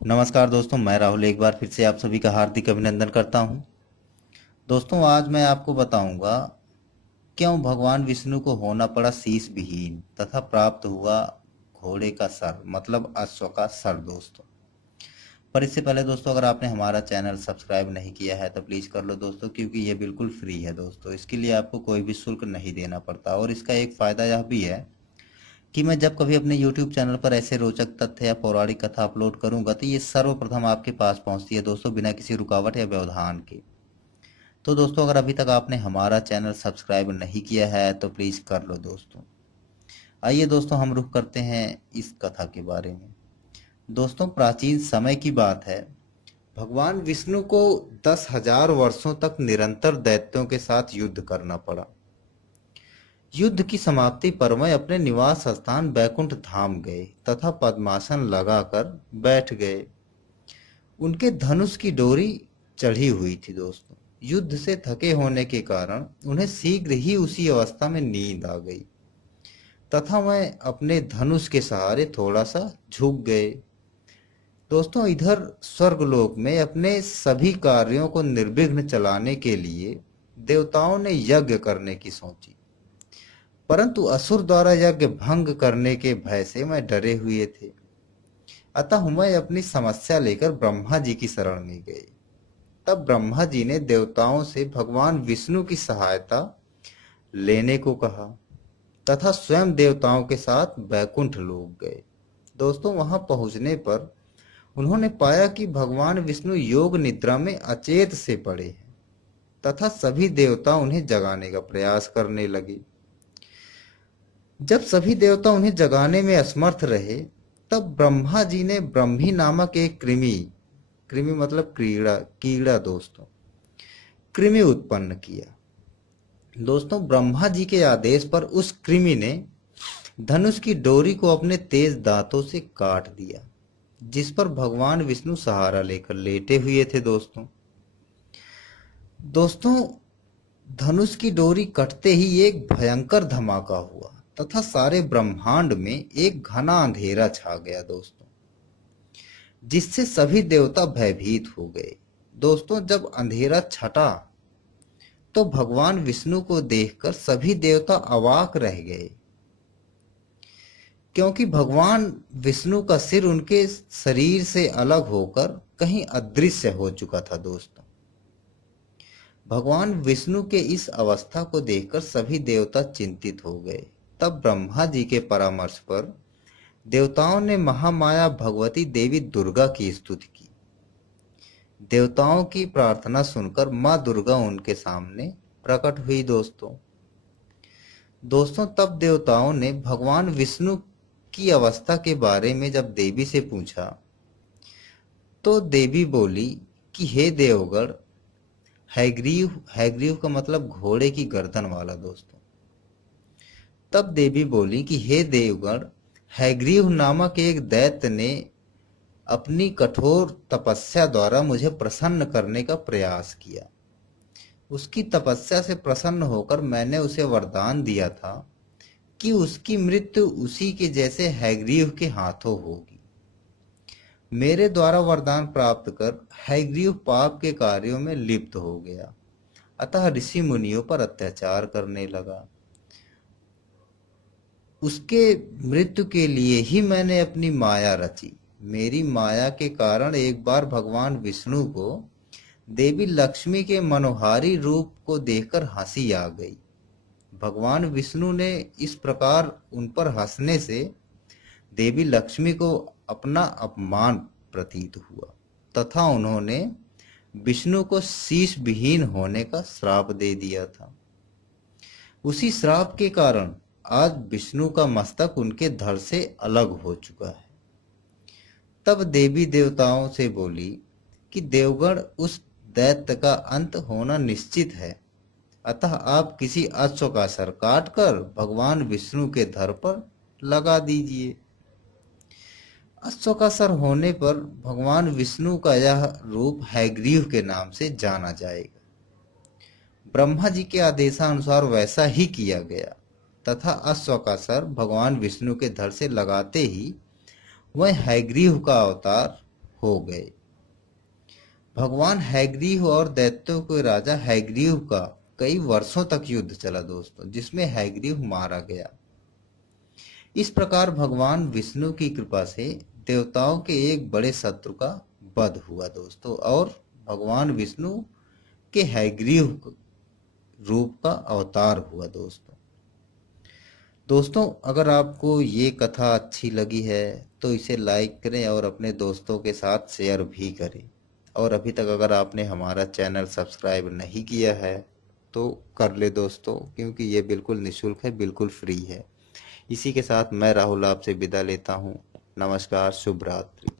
नमस्कार दोस्तों, मैं राहुल एक बार फिर से आप सभी का हार्दिक अभिनंदन करता हूं। दोस्तों, आज मैं आपको बताऊंगा क्यों भगवान विष्णु को होना पड़ा शीश विहीन तथा प्राप्त हुआ घोड़े का सर, मतलब अश्व का सर। दोस्तों, पर इससे पहले दोस्तों, अगर आपने हमारा चैनल सब्सक्राइब नहीं किया है तो प्लीज़ कर लो दोस्तों, क्योंकि ये बिल्कुल फ्री है दोस्तों। इसके लिए आपको कोई भी शुल्क नहीं देना पड़ता और इसका एक फ़ायदा यह भी है कि मैं जब कभी अपने YouTube चैनल पर ऐसे रोचक तथ्य या पौराणिक कथा अपलोड करूंगा तो ये सर्वप्रथम आपके पास पहुंचती है दोस्तों, बिना किसी रुकावट या व्यवधान के। तो दोस्तों, अगर अभी तक आपने हमारा चैनल सब्सक्राइब नहीं किया है तो प्लीज़ कर लो दोस्तों। आइए दोस्तों, हम रुख करते हैं इस कथा के बारे में। दोस्तों, प्राचीन समय की बात है। भगवान विष्णु को 10,000 वर्षों तक निरंतर दैत्यों के साथ युद्ध करना पड़ा। युद्ध की समाप्ति पर वह अपने निवास स्थान बैकुंठ धाम गए तथा पद्मासन लगाकर बैठ गए। उनके धनुष की डोरी चढ़ी हुई थी दोस्तों। युद्ध से थके होने के कारण उन्हें शीघ्र ही उसी अवस्था में नींद आ गई तथा वह अपने धनुष के सहारे थोड़ा सा झुक गए। दोस्तों, इधर स्वर्गलोक में अपने सभी कार्यों को निर्विघ्न चलाने के लिए देवताओं ने यज्ञ करने की सोची, परंतु असुर द्वारा यज्ञ भंग करने के भय से वह डरे हुए थे। अतः वह अपनी समस्या लेकर ब्रह्मा जी की शरण में गए। तब ब्रह्मा जी ने देवताओं से भगवान विष्णु की सहायता लेने को कहा तथा स्वयं देवताओं के साथ बैकुंठ लोक गए। दोस्तों, वहां पहुंचने पर उन्होंने पाया कि भगवान विष्णु योग निद्रा में अचेत से पड़े हैं तथा सभी देवता उन्हें जगाने का प्रयास करने लगे। जब सभी देवता उन्हें जगाने में असमर्थ रहे, तब ब्रह्मा जी ने ब्रह्मी नामक एक कृमि, कृमि मतलब कीड़ा, कीड़ा दोस्तों, कृमि उत्पन्न किया। दोस्तों, ब्रह्मा जी के आदेश पर उस कृमि ने धनुष की डोरी को अपने तेज दांतों से काट दिया, जिस पर भगवान विष्णु सहारा लेकर लेटे हुए थे। दोस्तों, धनुष की डोरी कटते ही एक भयंकर धमाका हुआ तथा सारे ब्रह्मांड में एक घना अंधेरा छा गया दोस्तों, जिससे सभी देवता भयभीत हो गए। दोस्तों, जब अंधेरा छटा तो भगवान विष्णु को देखकर सभी देवता अवाक रह गए, क्योंकि भगवान विष्णु का सिर उनके शरीर से अलग होकर कहीं अदृश्य हो चुका था। दोस्तों, भगवान विष्णु के इस अवस्था को देखकर सभी देवता चिंतित हो गए। तब ब्रह्मा जी के परामर्श पर देवताओं ने महामाया भगवती देवी दुर्गा की स्तुति की। देवताओं की प्रार्थना सुनकर मां दुर्गा उनके सामने प्रकट हुई। दोस्तों, तब देवताओं ने भगवान विष्णु की अवस्था के बारे में जब देवी से पूछा तो देवी बोली कि हे देवगण, हैग्रीव, हैग्रीव का मतलब घोड़े की गर्दन वाला। दोस्तों, तब देवी बोली कि हे देवगण, हैग्रीव नामक एक दैत्य ने अपनी कठोर तपस्या द्वारा मुझे प्रसन्न करने का प्रयास किया। उसकी तपस्या से प्रसन्न होकर मैंने उसे वरदान दिया था कि उसकी मृत्यु उसी के जैसे हैग्रीव के हाथों होगी। मेरे द्वारा वरदान प्राप्त कर हैग्रीव पाप के कार्यों में लिप्त हो गया, अतः ऋषि मुनियों पर अत्याचार करने लगा। उसके मृत्यु के लिए ही मैंने अपनी माया रची। मेरी माया के कारण एक बार भगवान विष्णु को देवी लक्ष्मी के मनोहारी रूप को देखकर हंसी आ गई। भगवान विष्णु ने इस प्रकार उन पर हंसने से देवी लक्ष्मी को अपना अपमान प्रतीत हुआ तथा उन्होंने विष्णु को शीश विहीन होने का श्राप दे दिया था। उसी श्राप के कारण आज विष्णु का मस्तक उनके धड़ से अलग हो चुका है। तब देवी देवताओं से बोली कि देवगण, उस दैत्य का अंत होना निश्चित है, अतः आप किसी अश्व का सर काटकर भगवान विष्णु के धड़ पर लगा दीजिए। अश्व का सर होने पर भगवान विष्णु का यह रूप हैग्रीव के नाम से जाना जाएगा। ब्रह्मा जी के आदेशानुसार वैसा ही किया गया तथा अश्व का सर भगवान विष्णु के धड़ से लगाते ही वह हैग्रीव का अवतार हो गए। भगवान हैग्रीव और दैत्यों के राजा हैग्रीव का कई वर्षों तक युद्ध चला दोस्तों, जिसमें हैग्रीव मारा गया। इस प्रकार भगवान विष्णु की कृपा से देवताओं के एक बड़े शत्रु का वध हुआ दोस्तों, और भगवान विष्णु के हैग्रीव रूप का अवतार हुआ दोस्तों। दोस्तों, अगर आपको ये कथा अच्छी लगी है तो इसे लाइक करें और अपने दोस्तों के साथ शेयर भी करें। और अभी तक अगर आपने हमारा चैनल सब्सक्राइब नहीं किया है तो कर ले दोस्तों, क्योंकि ये बिल्कुल निःशुल्क है, बिल्कुल फ्री है। इसी के साथ मैं राहुल आपसे विदा लेता हूँ। नमस्कार, शुभ रात्रि।